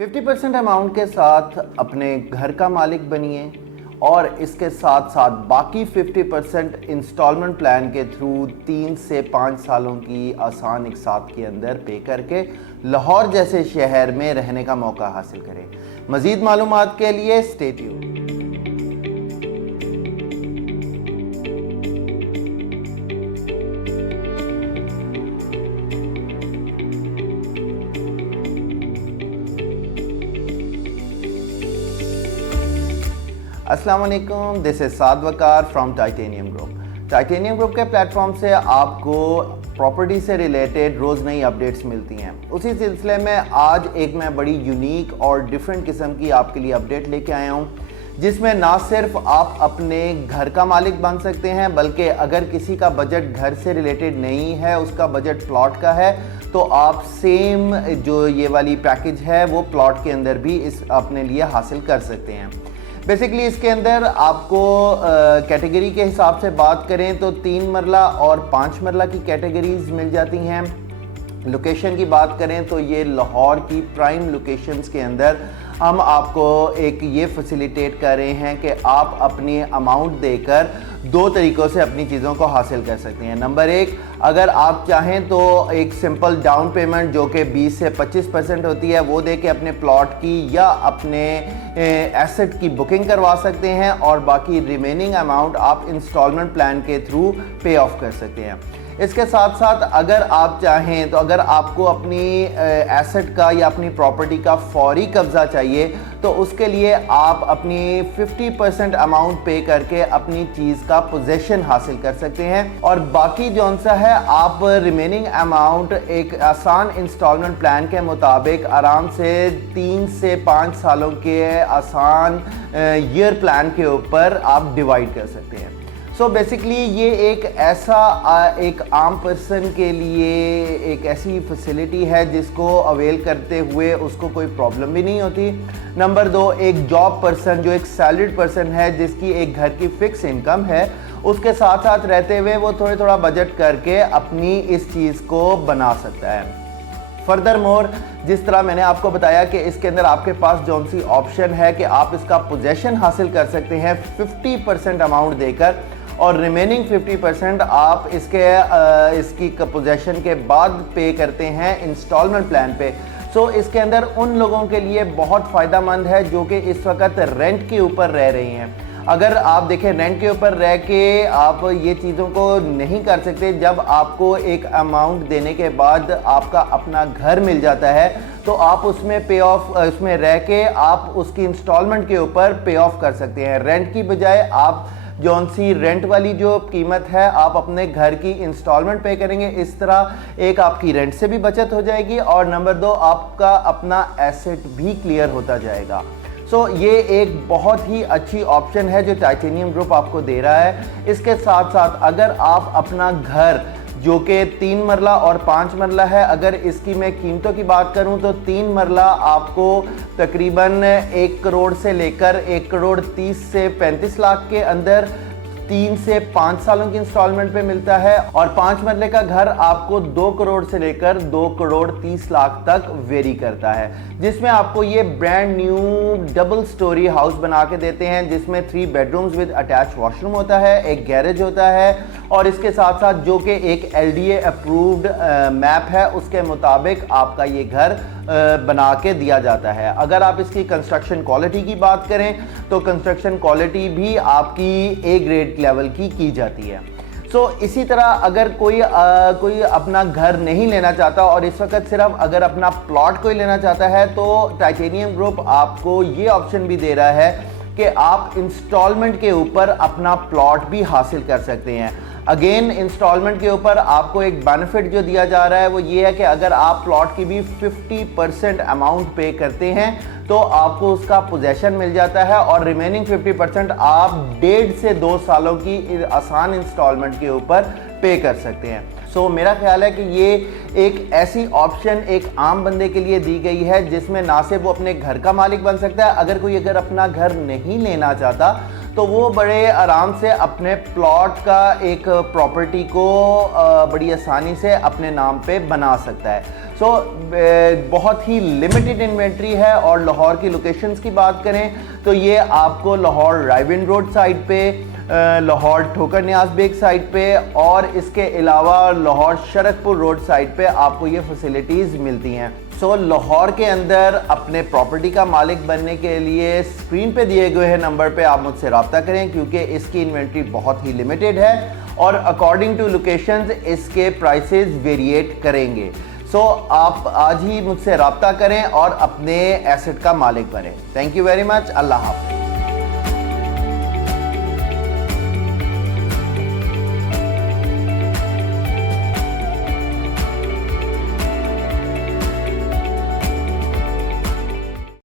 50% amount के साथ अपने घर का मालिक बनिए और इसके साथ साथ बाकी 50% इंस्टॉलमेंट प्लान के थ्रू 3 से 5 सालों की आसान इकसात के अंदर पे करके लाहौर जैसे शहर में रहने का मौका हासिल करें। मज़ीद मालूमात के लिए स्टे ट्यून्ड। अस्सलाम वालेकुम, this is Saad Waqar from titanium group. Titanium group के प्लेटफॉर्म से आपको प्रॉपर्टी से रिलेटेड रोज़ नई अपडेट्स मिलती हैं। उसी सिलसिले में आज एक मैं बड़ी यूनिक और डिफरेंट किस्म की आपके लिए अपडेट लेके आया हूँ, जिसमें ना सिर्फ आप अपने घर का मालिक बन सकते हैं, बल्कि अगर किसी का बजट घर से रिलेटेड नहीं है, उसका बजट प्लॉट का है, तो आप सेम जो ये वाली पैकेज है वो प्लॉट के अंदर भी इस अपने लिए हासिल कर सकते हैं। बेसिकली इसके अंदर आपको कैटेगरी के हिसाब से बात करें तो 3 मरला और 5 मरला की कैटेगरीज मिल जाती हैं। लोकेशन की बात करें तो ये लाहौर की प्राइम लोकेशंस के अंदर हम आपको एक ये फैसिलिटेट कर रहे हैं कि आप अपनी अमाउंट देकर 2 तरीक़ों से अपनी चीज़ों को हासिल कर सकते हैं। नंबर 1, अगर आप चाहें तो एक सिंपल डाउन पेमेंट जो कि 20 से 25% होती है वो दे के अपने प्लॉट की या अपने एसेट की बुकिंग करवा सकते हैं और बाकी रिमेनिंग अमाउंट आप इंस्टॉलमेंट प्लान के थ्रू पे ऑफ कर सकते हैं। इसके साथ साथ अगर आप चाहें तो अगर आपको अपनी एसेट का या अपनी प्रॉपर्टी का फौरी कब्ज़ा चाहिए तो उसके लिए आप अपनी 50% अमाउंट पे करके अपनी चीज़ का पोजेशन हासिल कर सकते हैं और बाकी जौन सा है आप रिमेनिंग अमाउंट एक आसान इंस्टॉलमेंट प्लान के मुताबिक आराम से 3 से 5 सालों के आसान ईयर प्लान के ऊपर आप डिवाइड कर सकते हैं। सो बेसिकली ये एक ऐसा एक आम पर्सन के लिए एक ऐसी फैसिलिटी है जिसको अवेल करते हुए उसको कोई प्रॉब्लम भी नहीं होती। नंबर 2, एक जॉब पर्सन जो एक सैलरीड पर्सन है जिसकी एक घर की फिक्स इनकम है, उसके साथ साथ रहते हुए वो थोड़ा बजट करके अपनी इस चीज़ को बना सकता है। फर्दर मोर, जिस तरह मैंने आपको बताया कि इसके अंदर आपके पास जौन सी ऑप्शन है कि आप इसका पोजेशन हासिल कर सकते हैं 50% अमाउंट देकर और रिमेनिंग 50% आप इसकी पोजेशन के बाद पे करते हैं इंस्टॉलमेंट प्लान पे। सो इसके अंदर उन लोगों के लिए बहुत फ़ायदा मंद है जो कि इस वक्त रेंट के ऊपर रह रही हैं। अगर आप देखें रेंट के ऊपर रह के आप ये चीज़ों को नहीं कर सकते, जब आपको एक अमाउंट देने के बाद आपका अपना घर मिल जाता है तो आप उसमें पे ऑफ उसमें रह के आप उसकी इंस्टॉलमेंट के ऊपर पे ऑफ कर सकते हैं। रेंट की बजाय आप जौन सी रेंट वाली जो कीमत है आप अपने घर की इंस्टॉलमेंट पे करेंगे। इस तरह एक आपकी रेंट से भी बचत हो जाएगी और नंबर 2 आपका अपना एसेट भी क्लियर होता जाएगा। सो ये एक बहुत ही अच्छी ऑप्शन है जो टाइटेनियम ग्रुप आपको दे रहा है। इसके साथ साथ अगर आप अपना घर जो कि 3 मरला और 5 मरला है, अगर इसकी मैं कीमतों की बात करूं तो 3 मरला आपको तकरीबन 1 करोड़ से लेकर 1 करोड़ 30 से 35 लाख के अंदर 3 से 5 सालों की इंस्टॉलमेंट पे मिलता है और 5 मरले का घर आपको 2 करोड़ से लेकर 2 करोड़ 30 लाख तक वेरी करता है, जिसमें आपको ये brand new double storey house बना के देते हैं जिसमें 3 बेडरूम्स विद अटैच वॉशरूम होता है, एक गैरेज होता है और इसके साथ साथ जो कि एक LDA अप्रूव्ड मैप है उसके मुताबिक आपका ये घर बना के दिया जाता है। अगर आप इसकी कंस्ट्रक्शन क्वालिटी की बात करें तो कंस्ट्रक्शन क्वालिटी भी आपकी A ग्रेड लेवल की जाती है। सो इसी तरह अगर कोई अपना घर नहीं लेना चाहता और इस वक्त सिर्फ अगर अपना प्लॉट कोई लेना चाहता है तो टाइटेनियम ग्रुप आपको ये ऑप्शन भी दे रहा है कि आप इंस्टॉलमेंट के ऊपर अपना प्लॉट भी हासिल कर सकते हैं। अगेन इंस्टॉलमेंट के ऊपर आपको एक बेनिफिट जो दिया जा रहा है वो ये है कि अगर आप प्लॉट की भी 50% अमाउंट पे करते हैं तो आपको उसका पोजेशन मिल जाता है और रिमेनिंग 50% आप 1.5 से 2 सालों की आसान इंस्टॉलमेंट के ऊपर पे कर सकते हैं। सो मेरा ख्याल है कि ये एक ऐसी ऑप्शन एक आम बंदे के लिए दी गई है जिसमें ना सिर्फ वो अपने घर का मालिक बन सकता है, अगर अपना घर नहीं लेना चाहता तो वो बड़े आराम से अपने प्लॉट का एक प्रॉपर्टी को बड़ी आसानी से अपने नाम पे बना सकता है। बहुत ही लिमिटेड इन्वेंट्री है। और लाहौर की लोकेशंस की बात करें तो ये आपको लाहौर राइविन रोड साइड पे, लाहौर ठोकर नियाज बेग साइड पे और इसके अलावा लाहौर शरकपुर रोड साइड पे आपको ये फैसिलिटीज़ मिलती हैं। लाहौर के अंदर अपने प्रॉपर्टी का मालिक बनने के लिए स्क्रीन पे दिए गए नंबर पे आप मुझसे रब्ता करें, क्योंकि इसकी इन्वेंट्री बहुत ही लिमिटेड है और अकॉर्डिंग टू लोकेशंस इसके प्राइसेस वेरिएट करेंगे। आप आज ही मुझसे रब्ता करें और अपने एसेट का मालिक बनें। Thank you very much. अल्लाह हाफ़िज़।